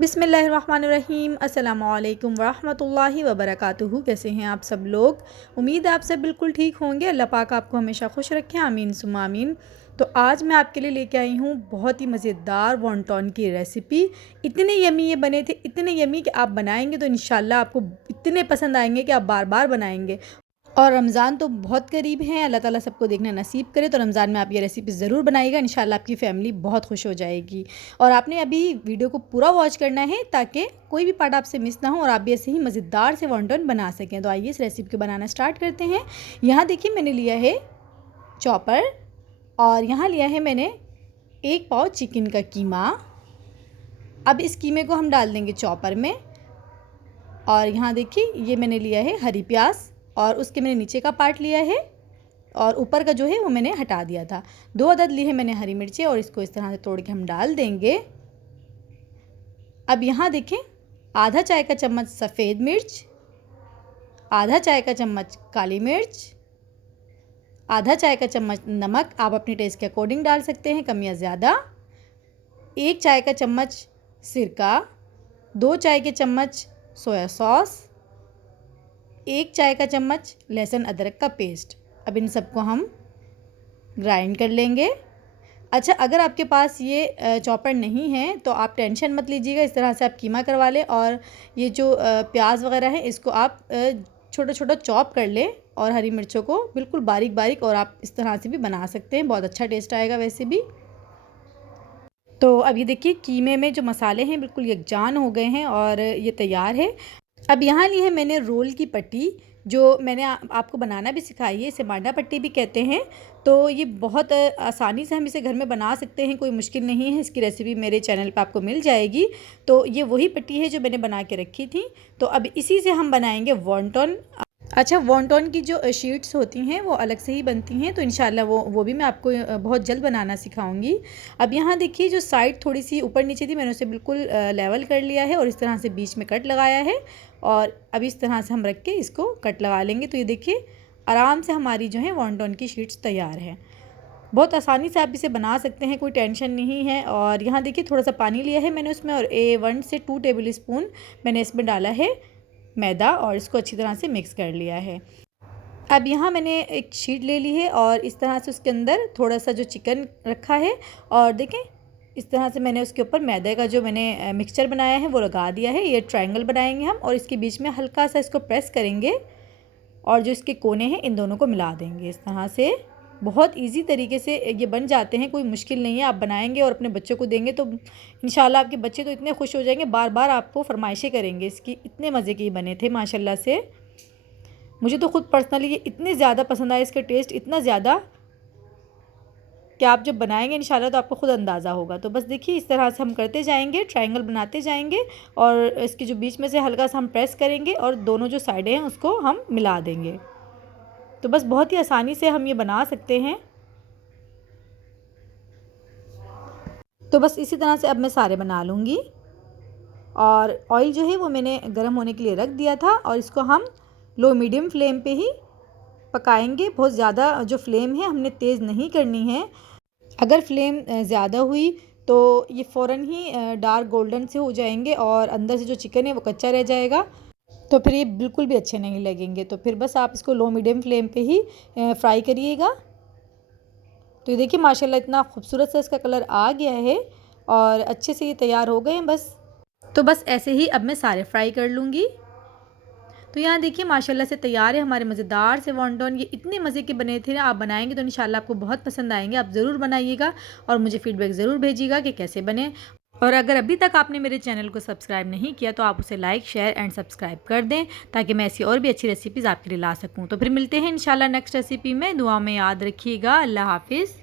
बिस्मिल्लाहिर्रहमानिर्रहीम अस्सलामुअलैकुम वरहमतुल्लाहि वबरकातुहू। कैसे हैं आप सब लोग? उम्मीद है आप सब बिल्कुल ठीक होंगे। अल्लाह पाक आपको हमेशा खुश रखें, आमीन सुम्मा आमीन। तो आज मैं आपके लिए लेके आई हूँ बहुत ही मज़ेदार वॉन्टॉन की रेसिपी। इतने यमी ये बने थे, इतने यमी कि आप बनाएंगे तो इंशाल्लाह आपको इतने पसंद आएंगे कि आप बार बार बनाएंगे। और रमज़ान तो बहुत करीब है, अल्लाह ताला सबको देखना नसीब करे। तो रमज़ान में आप ये रेसिपी ज़रूर बनाइएगा, इंशाल्लाह आपकी फ़ैमिली बहुत खुश हो जाएगी। और आपने अभी वीडियो को पूरा वॉच करना है ताकि कोई भी पार्ट आपसे मिस ना हो और आप भी ऐसे ही मज़ेदार से वॉन्टन बना सकें। तो आइए इस रेसिपी को बनाना स्टार्ट करते हैं। यहाँ देखिए मैंने लिया है चॉपर और यहाँ लिया है मैंने 1 पाव चिकन का कीमा। अब इस कीमे को हम डाल देंगे चॉपर में। और यहाँ देखिए ये मैंने लिया है हरी प्याज और उसके मैंने नीचे का पार्ट लिया है और ऊपर का जो है वो मैंने हटा दिया था। 2 अदद ली है मैंने हरी मिर्चें और इसको इस तरह से तोड़ के हम डाल देंगे। अब यहाँ देखें आधा चाय का चम्मच सफ़ेद मिर्च, आधा चाय का चम्मच काली मिर्च, आधा चाय का चम्मच नमक आप अपने टेस्ट के अकॉर्डिंग डाल सकते हैं, कम या ज़्यादा। 1 चाय का चम्मच सिरका, 2 चाय के चम्मच सोया सॉस, 1 चाय का चम्मच लहसुन अदरक का पेस्ट। अब इन सबको हम ग्राइंड कर लेंगे। अच्छा, अगर आपके पास ये चॉपर नहीं है तो आप टेंशन मत लीजिएगा, इस तरह से आप कीमा करवा लें और ये जो प्याज वगैरह है इसको आप छोटा छोटा चॉप कर लें और हरी मिर्चों को बिल्कुल बारीक बारीक, और आप इस तरह से भी बना सकते हैं, बहुत अच्छा टेस्ट आएगा वैसे भी। तो अब ये देखिए कीमे में जो मसाले हैं बिल्कुल यकजान हो गए हैं और ये तैयार है। अब यहाँ ली है मैंने रोल की पट्टी, जो मैंने आपको बनाना भी सिखाई है, इसे मांडा पट्टी भी कहते हैं। तो ये बहुत आसानी से हम इसे घर में बना सकते हैं, कोई मुश्किल नहीं है। इसकी रेसिपी मेरे चैनल पे आपको मिल जाएगी। तो ये वही पट्टी है जो मैंने बना के रखी थी। तो अब इसी से हम बनाएंगे वॉन्टॉन। अच्छा, वॉन्टॉन की जो शीट्स होती हैं वो अलग से ही बनती हैं, तो इंशाल्लाह वो भी मैं आपको बहुत जल्द बनाना सिखाऊंगी। अब यहाँ देखिए जो साइड थोड़ी सी ऊपर नीचे थी मैंने उसे बिल्कुल लेवल कर लिया है और इस तरह से बीच में कट लगाया है। और अब इस तरह से हम रख के इसको कट लगा लेंगे। तो ये देखिए आराम से हमारी जो है वॉन्टॉन की शीट्स तैयार है। बहुत आसानी से आप इसे बना सकते हैं, कोई टेंशन नहीं है। और यहाँ देखिए थोड़ा सा पानी लिया है मैंने उसमें और 1 से 2 टेबल स्पून मैंने इसमें डाला है मैदा और इसको अच्छी तरह से मिक्स कर लिया है। अब यहाँ मैंने एक शीट ले ली है और इस तरह से उसके अंदर थोड़ा सा जो चिकन रखा है और देखें इस तरह से मैंने उसके ऊपर मैदे का जो मैंने मिक्सचर बनाया है वो लगा दिया है। ये ट्रायंगल बनाएंगे हम और इसके बीच में हल्का सा इसको प्रेस करेंगे और जो इसके कोने हैं इन दोनों को मिला देंगे इस तरह से। बहुत इजी तरीके से ये बन जाते हैं, कोई मुश्किल नहीं है। आप बनाएंगे और अपने बच्चों को देंगे तो इंशाल्लाह आपके बच्चे तो इतने खुश हो जाएंगे, बार बार आपको फरमाइशें करेंगे इसकी। इतने मज़े के बने थे माशाल्लाह से। मुझे तो ख़ुद पर्सनली ये इतने ज़्यादा पसंद आए, इसका टेस्ट इतना ज़्यादा कि आप जब बनाएंगे इंशाल्लाह तो आपको ख़ुद अंदाज़ा होगा। तो बस देखिए इस तरह से हम करते जाएंगे, ट्रायंगल बनाते जाएंगे और इसके जो बीच में से हल्का सा हम प्रेस करेंगे और दोनों जो साइडें हैं उसको हम मिला देंगे। तो बस बहुत ही आसानी से हम ये बना सकते हैं। तो बस इसी तरह से अब मैं सारे बना लूँगी। और ऑयल जो है वो मैंने गर्म होने के लिए रख दिया था और इसको हम लो मीडियम फ्लेम पे ही पकाएंगे। बहुत ज़्यादा जो फ्लेम है हमने तेज़ नहीं करनी है। अगर फ्लेम ज़्यादा हुई तो ये फ़ौरन ही डार्क गोल्डन से हो जाएंगे और अंदर से जो चिकन है वो कच्चा रह जाएगा, तो फिर ये बिल्कुल भी अच्छे नहीं लगेंगे। तो फिर बस आप इसको लो मीडियम फ्लेम पे ही फ्राई करिएगा। तो ये देखिए माशाल्लाह इतना खूबसूरत सा इसका कलर आ गया है और अच्छे से ये तैयार हो गए हैं। बस ऐसे ही अब मैं सारे फ्राई कर लूँगी। तो यहाँ देखिए माशाल्लाह से तैयार है हमारे मज़ेदार से वॉन्टॉन। ये इतने मज़े के बने थे ना, आप बनाएंगे तो इंशाल्लाह आपको बहुत पसंद आएंगे। आप ज़रूर बनाइएगा और मुझे फ़ीडबैक ज़रूर भेजिएगा कि कैसे बने। और अगर अभी तक आपने मेरे चैनल को सब्सक्राइब नहीं किया तो आप उसे लाइक शेयर एंड सब्सक्राइब कर दें ताकि मैं ऐसी और भी अच्छी रेसिपीज़ आपके लिए ला सकूँ। तो फिर मिलते हैं इंशाल्लाह नेक्स्ट रेसिपी में। दुआ में याद रखिएगा। अल्लाह हाफिज़।